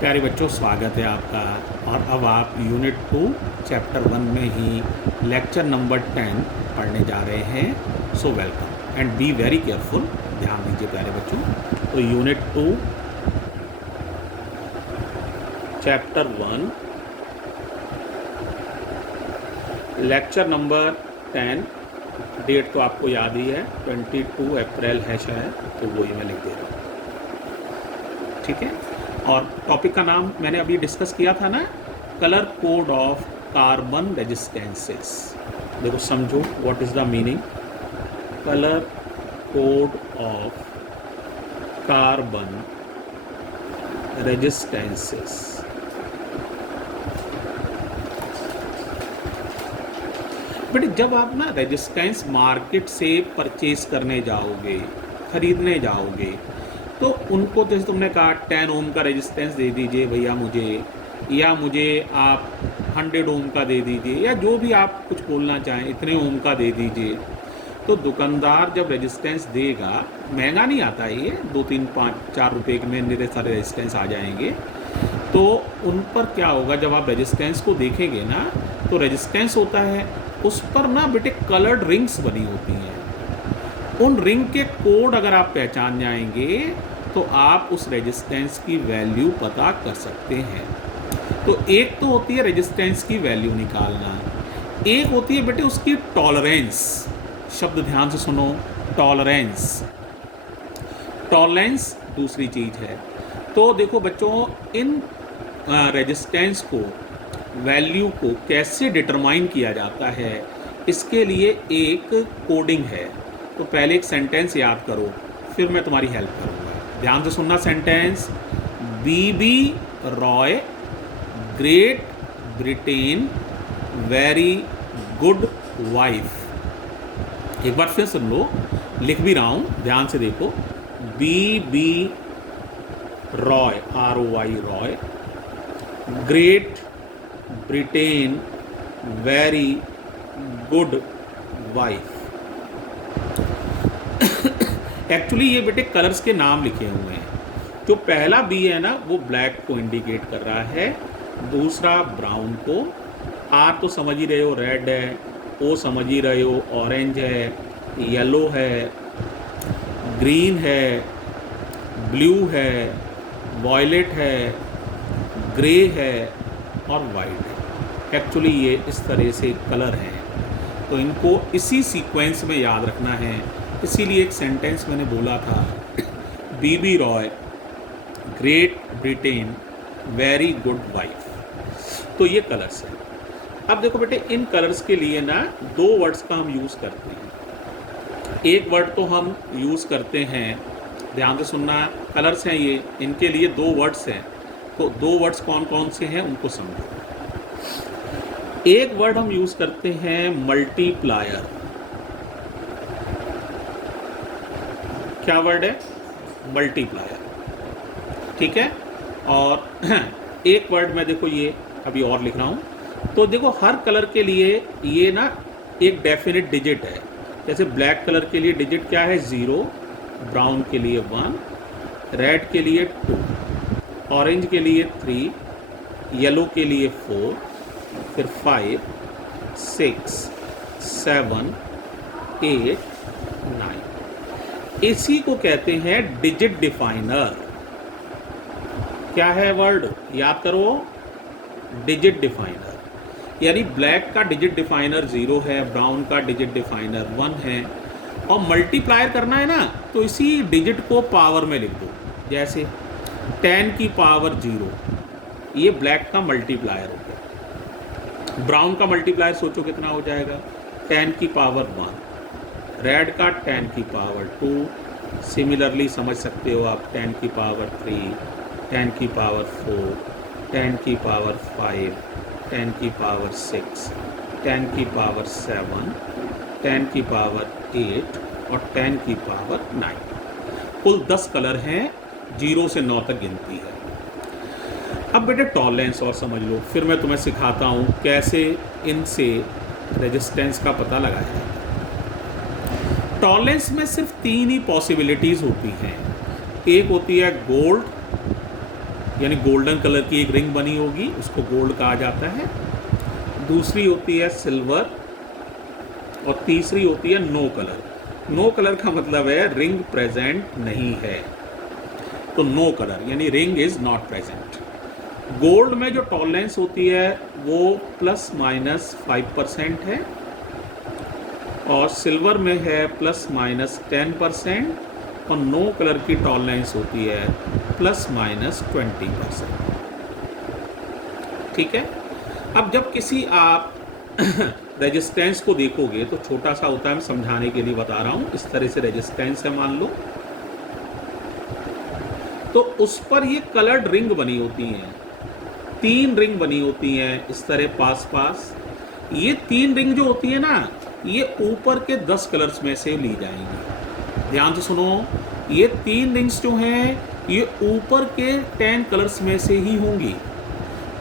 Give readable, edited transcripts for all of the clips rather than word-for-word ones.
प्यारे बच्चों, स्वागत है आपका। और अब आप यूनिट 2 चैप्टर 1 में ही लेक्चर नंबर 10 पढ़ने जा रहे हैं। So welcome and be very careful. ध्यान दीजिए प्यारे बच्चों। तो unit 2 chapter 1 lecture number 10, date तो आपको याद ही है, 22 अप्रैल है शायद, तो वही मैं लिख दे रहा हूँ। ठीक है। और टॉपिक का नाम मैंने अभी डिस्कस किया था ना, colour code of carbon resistances. देखो समझो what is the meaning. Colour code of carbon resistances. But जब आप ना रेजिस्टेंस मार्केट से परचेज करने जाओगे, खरीदने जाओगे, तो उनको जैसे तुमने कहा 10 ओम का रेजिस्टेंस दे दीजिए भैया मुझे, या मुझे आप 100 ओम का दे दीजिए, या जो भी आप कुछ बोलना चाहें इतने ओम का दे दीजिए। तो दुकानदार जब रेजिस्टेंस देगा, महंगा नहीं आता ये, 2 3 5 4 रुपए में मेरे सारे रेजिस्टेंस आ जाएंगे। तो उन पर क्या होगा, जब आप रेजिस्टेंस को देखेंगे ना, तो रेजिस्टेंस होता है, उस पर ना बेटे कलर्ड रिंग्स बनी होती हैं। उन रिंग के कोड अगर आप पहचान जाएंगे तो आप उस रेजिस्टेंस की वैल्यू पता कर सकते हैं। तो एक तो होती है रेजिस्टेंस की वैल्यू निकालना, एक होती है बेटे उसकी टॉलरेंस। शब्द ध्यान से सुनो, टॉलरेंस। टॉलरेंस दूसरी चीज है। तो देखो बच्चों, इन रेजिस्टेंस को, वैल्यू को कैसे डिटरमाइन किया जाता है, इसके लिए एक कोडिंग है। तो पहले एक सेंटेंस याद करो, फिर मैं तुम्हारी हेल्प करूँगा। ध्यान से सुनना sentence. B B Roy Great Britain very good wife. एक बार फिर सुन लो, लिख भी रहा हूँ, ध्यान से देखो। B B Roy, ROY Roy, Great Britain very good wife. Actually ये बेटे कलर्स के नाम लिखे हुए हैं। जो पहला बी है ना, वो ब्लैक को इंडिकेट कर रहा है, दूसरा ब्राउन को, आर तो समझ ही रहे हो रेड है, ओ समझ ही रहे हो ऑरेंज है, येलो है, ग्रीन है, ब्लू है, वॉयलेट है, ग्रे है और वाइट है। एक्चुअली ये इस तरह से कलर हैं, तो इनको इसी सीक्वेंस में याद रखना है। इसीलिए एक सेंटेंस मैंने बोला था, B B Roy Great Britain very good wife. तो ये कलर्स हैं। अब देखो बेटे, इन कलर्स के लिए ना 2 वर्ड्स का हम यूज़ करते हैं। एक वर्ड तो हम यूज़ करते हैं, ध्यान से सुनना, कलर्स हैं ये, इनके लिए 2 वर्ड्स हैं। तो 2 वर्ड्स कौन कौन से हैं उनको समझो। एक वर्ड हम यूज़ करते हैं मल्टीप्लायर। क्या वर्ड है? मल्टीप्लायर। ठीक है। और एक वर्ड में देखो, ये अभी और लिख रहा हूँ। तो देखो, हर कलर के लिए ये ना एक डेफिनेट डिजिट है। जैसे ब्लैक कलर के लिए डिजिट क्या है? 0, ब्राउन के लिए 1, रेड के लिए 2, ऑरेंज के लिए 3, येलो के लिए 4, फिर 5, 6, 7, 8, 9। इसी को कहते हैं डिजिट डिफाइनर। क्या है वर्ड? याद करो, डिजिट डिफाइनर। यानी ब्लैक का डिजिट डिफाइनर 0 है, ब्राउन का डिजिट डिफाइनर 1 है। और मल्टीप्लायर करना है ना, तो इसी डिजिट को पावर में लिख दो। जैसे 10 की पावर 0, ये ब्लैक का मल्टीप्लायर हो गया। ब्राउन का मल्टीप्लायर सोचो कितना हो जाएगा? 10 की पावर 1, रेड का 10 की पावर 2, सिमिलरली समझ सकते हो आप 10 की पावर 3, 10 की पावर 4, 10 की पावर 5, 10 की पावर 6, 10 की पावर 7, 10 की पावर 8 और 10 की पावर 9। कुल 10 कलर हैं, 0 से 9 तक गिनती है। अब बेटे टॉलरेंस और समझ लो, फिर मैं तुम्हें सिखाता हूँ कैसे इनसे रेजिस्टेंस का पता लगाया जाए। टॉलरेंस में सिर्फ 3 ही पॉसिबिलिटीज़ होती हैं। एक होती है गोल्ड, यानी गोल्डन कलर की एक रिंग बनी होगी, उसको गोल्ड कहा जाता है। दूसरी होती है सिल्वर और तीसरी होती है नो कलर। नो कलर का मतलब है रिंग प्रेजेंट नहीं है, तो नो कलर यानी ring is not present. Gold में जो टॉलरेंस होती है वो ±5% है और सिल्वर में है ±10% और नो कलर की टॉलरेंस होती है ±20%। ठीक है। अब जब किसी आप रेजिस्टेंस को देखोगे तो छोटा सा होता है, मैं समझाने के लिए बता रहा हूँ। इस तरह से रेजिस्टेंस है मान लो, तो उस पर ये कलर्ड रिंग बनी होती हैं, 3 रिंग बनी होती हैं इस तरह पास पास। ये 3 रिंग जो होती है ना, ये ऊपर के 10 कलर्स में से ली जाएंगी। ध्यान से सुनो, ये 3 रिंग्स जो हैं ये ऊपर के 10 कलर्स में से ही होंगी,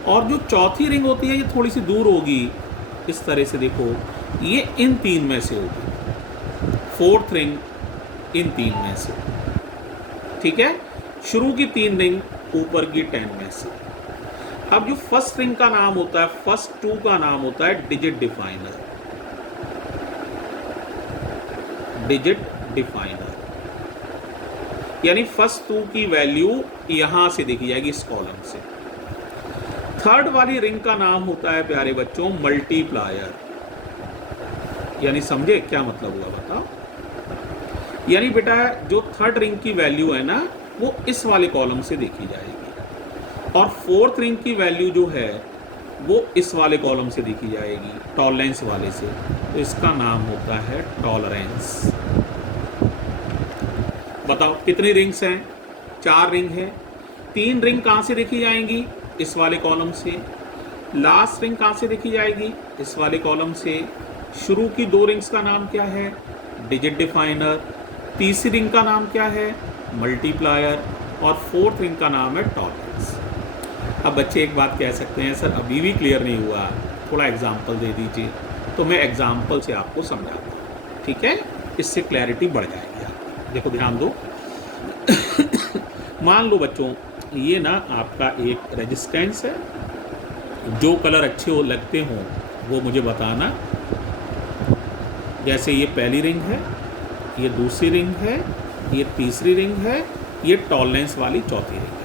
और जो चौथी रिंग होती है ये थोड़ी सी दूर होगी। इस तरह से देखो, ये इन 3 में से होगी, 4th रिंग इन 3 में से। ठीक है, शुरू की 3 रिंग ऊपर की 10 में से। अब जो फर्स्ट रिंग का नाम होता है, फर्स्ट 2 का नाम होता है डिजिट डिफाइनर। डिजिट डिफाइनर यानी फर्स्ट 2 की वैल्यू यहां से देखी जाएगी इस कॉलम से। थर्ड वाली रिंग का नाम होता है प्यारे बच्चों मल्टीप्लायर। यानी समझे क्या मतलब हुआ बताओ। यानी बेटा जो थर्ड रिंग की वैल्यू है ना वो इस वाले कॉलम से देखी जाएगी, और 4th रिंग की वैल्यू जो है वो इस वाले कॉलम से देखी जाएगी, टॉलरेंस वाले से। तो इसका नाम होता है टॉलरेंस। बताओ कितनी रिंग्स हैं? 4 रिंग है। 3 रिंग कहाँ से देखी जाएंगी? इस वाले कॉलम से। लास्ट रिंग कहाँ से देखी जाएगी? इस वाले कॉलम से। शुरू की 2 रिंग्स का नाम क्या है? Digit definer. तीसरी रिंग का नाम क्या है? मल्टीप्लायर। और 4th रिंग का नाम है टॉलरेंस। अब बच्चे एक बात कह सकते हैं, सर अभी भी क्लियर नहीं हुआ, थोड़ा एग्जाम्पल दे दीजिए। तो मैं एग्जाम्पल से आपको समझाता हूँ, ठीक है? इससे क्लैरिटी बढ़ जाएगी। आप देखो, ध्यान दो। मान लो बच्चों, ये ना आपका एक रेजिस्टेंस है, जो कलर अच्छे हो लगते हों वो मुझे बताना। जैसे ये पहली रिंग है, ये दूसरी रिंग है, ये तीसरी रिंग है, ये टॉलरेंस वाली चौथी रिंग है।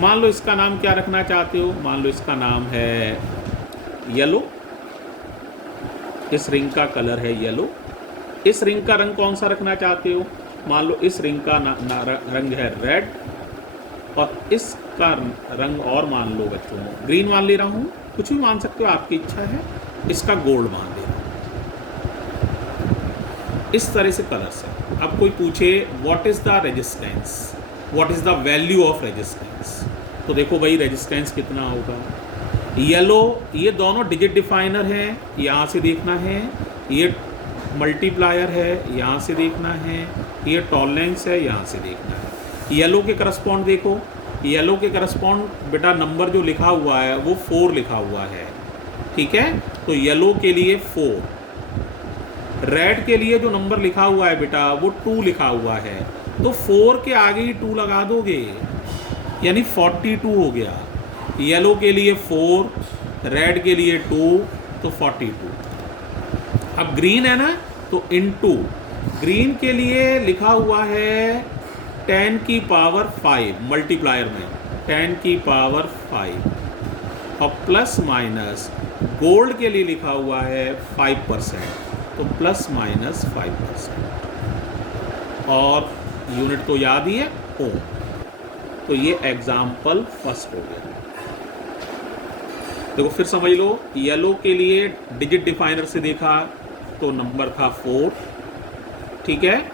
मान लो इसका नाम क्या रखना चाहते हो? मान लो इसका नाम है येलो। इस रिंग का कलर है येलो। इस रिंग का रंग कौन सा रखना चाहते हो? मान लो इस रिंग का रंग है रेड, और इसका रंग और मान लो बच्चों ग्रीन मान ले रहा हूँ, कुछ भी मान सकते हो, आपकी इच्छा है। इसका गोल्ड मान ले रहा हूँ। इस तरह से कलर्स है। अब कोई पूछे what is the resistance, what is the value of resistance, तो देखो भाई रेजिस्टेंस कितना होगा। येलो, ये दोनों डिजिट डिफाइनर हैं, यहाँ से देखना है। ये मल्टीप्लायर है, यहाँ से देखना है। ये टॉलरेंस है, यहाँ से देखना है। येलो के करस्पॉन्ड देखो, येलो के करस्पॉन्ड बेटा नंबर जो लिखा हुआ है वो 4 लिखा हुआ है। ठीक है, तो येलो के लिए 4। रेड के लिए जो नंबर लिखा हुआ है बेटा वो 2 लिखा हुआ है, तो 4 के आगे ही 2 लगा दोगे, यानी 42 हो गया। येलो के लिए 4, रेड के लिए 2, तो 42। अब ग्रीन है ना, तो इनटू ग्रीन के लिए लिखा हुआ है 10 की पावर 5, मल्टीप्लायर में 10 की पावर 5, और प्लस माइनस गोल्ड के लिए लिखा हुआ है 5%, तो प्लस माइनस 5%। और यूनिट तो याद ही है, ओम। तो ये एग्जाम्पल फर्स्ट हो गया। देखो फिर समझ लो, येलो के लिए डिजिट डिफाइनर से देखा तो नंबर था 4। ठीक है,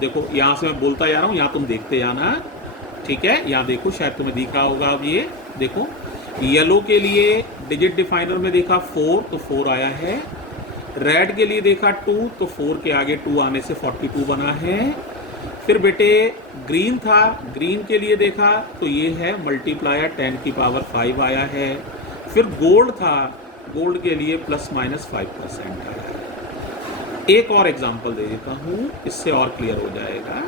देखो यहाँ से मैं बोलता जा रहा हूँ, यहाँ तुम देखते जाना। ठीक है, यहाँ देखो, शायद तुम्हें दिख रहा होगा। अब ये देखो, येलो के लिए डिजिट डिफाइनर में देखा 4, तो 4 आया है। रेड के लिए देखा 2, तो 4 के आगे 2 आने से 42 बना है। फिर बेटे ग्रीन था, ग्रीन के लिए देखा तो ये है मल्टीप्लायर 10 की पावर 5 आया है। फिर गोल्ड था, गोल्ड के लिए प्लस माइनस 5% आया है। एक और एग्जांपल दे देता हूँ, इससे और क्लियर हो जाएगा।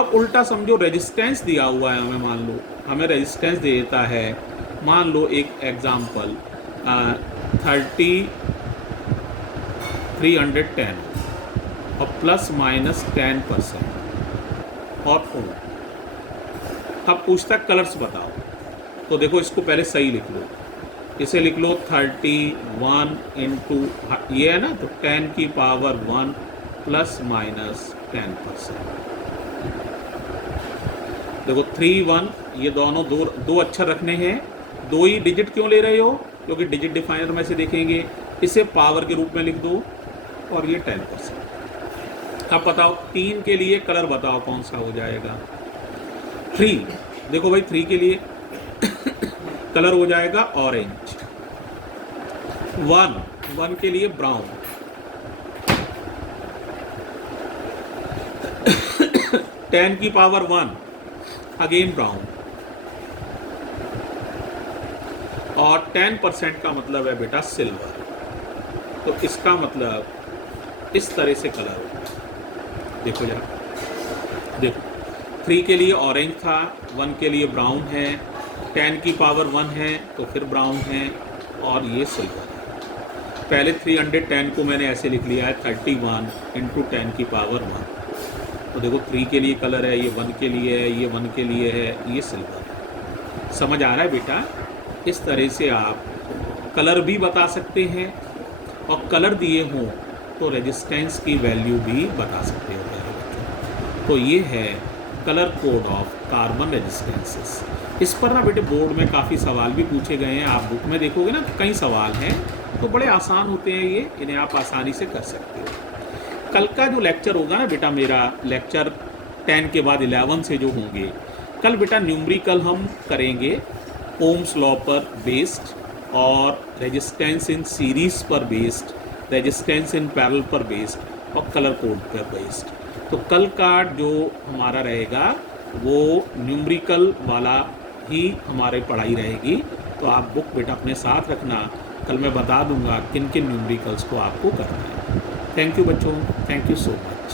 अब उल्टा समझो, रेजिस्टेंस दिया हुआ है हमें, मान लो हमें रेजिस्टेंस दे देता है, मान लो एक एग्जाम्पल 310 और प्लस माइनस 10% और ओम। अब पूछता कलर्स बताओ, तो देखो इसको पहले सही लिख लो, इसे लिख लो 31 इंटू ये है ना, तो 10 की पावर 1 प्लस माइनस 10%। देखो 3 1, ये दोनों दो अक्षर रखने हैं, दो ही डिजिट क्यों ले रहे हो, क्योंकि डिजिट डिफाइनर में से देखेंगे, इसे पावर के रूप में लिख दो और ये 10%। अब बताओ 3 के लिए कलर बताओ कौन सा हो जाएगा। 3, देखो भाई 3 के लिए कलर हो जाएगा ऑरेंज। 1 के लिए ब्राउन। 10 की पावर 1 अगेन ब्राउन। और 10% का मतलब है बेटा सिल्वर। तो इसका मतलब इस तरह से कलर होगा। देखो जरा, देखो 3 के लिए ऑरेंज था, 1 के लिए ब्राउन है, 10 की पावर 1 है तो फिर ब्राउन है और ये सिल्वर है। पहले 310 को मैंने ऐसे लिख लिया है 31 इंटू 10 की पावर 1। तो देखो 3 के लिए कलर है, ये 1 के लिए है, ये 1 के लिए है, ये सिल्वर है। समझ आ रहा है बेटा? इस तरह से आप कलर भी बता सकते हैं और कलर दिए हों तो रेजिस्टेंस की वैल्यू भी बता सकते हो प्यारे बच्चों। तो ये है colour code of carbon resistances. इस पर ना बेटे बोर्ड में काफ़ी सवाल भी पूछे गए हैं, आप बुक में देखोगे ना कई सवाल हैं, तो बड़े आसान होते हैं ये, इन्हें आप आसानी से कर सकते हो। कल का जो लेक्चर होगा ना बेटा, मेरा लेक्चर 10 के बाद 11 से जो होंगे, कल बेटा न्यूमरिकल हम करेंगे ओम्स लॉ पर बेस्ड और रेजिस्टेंस इन सीरीज पर बेस्ड, रेजिस्टेंस इन पैरेलल पर बेस्ड और कलर कोड पर बेस्ड। तो कल का जो हमारा रहेगा वो न्यूमरिकल वाला ही हमारी पढ़ाई रहेगी। तो आप बुक बेटा अपने साथ रखना, कल मैं बता दूंगा किन किन न्यूमरिकल्स को आपको करना है। थैंक यू बच्चों, थैंक यू सो मच।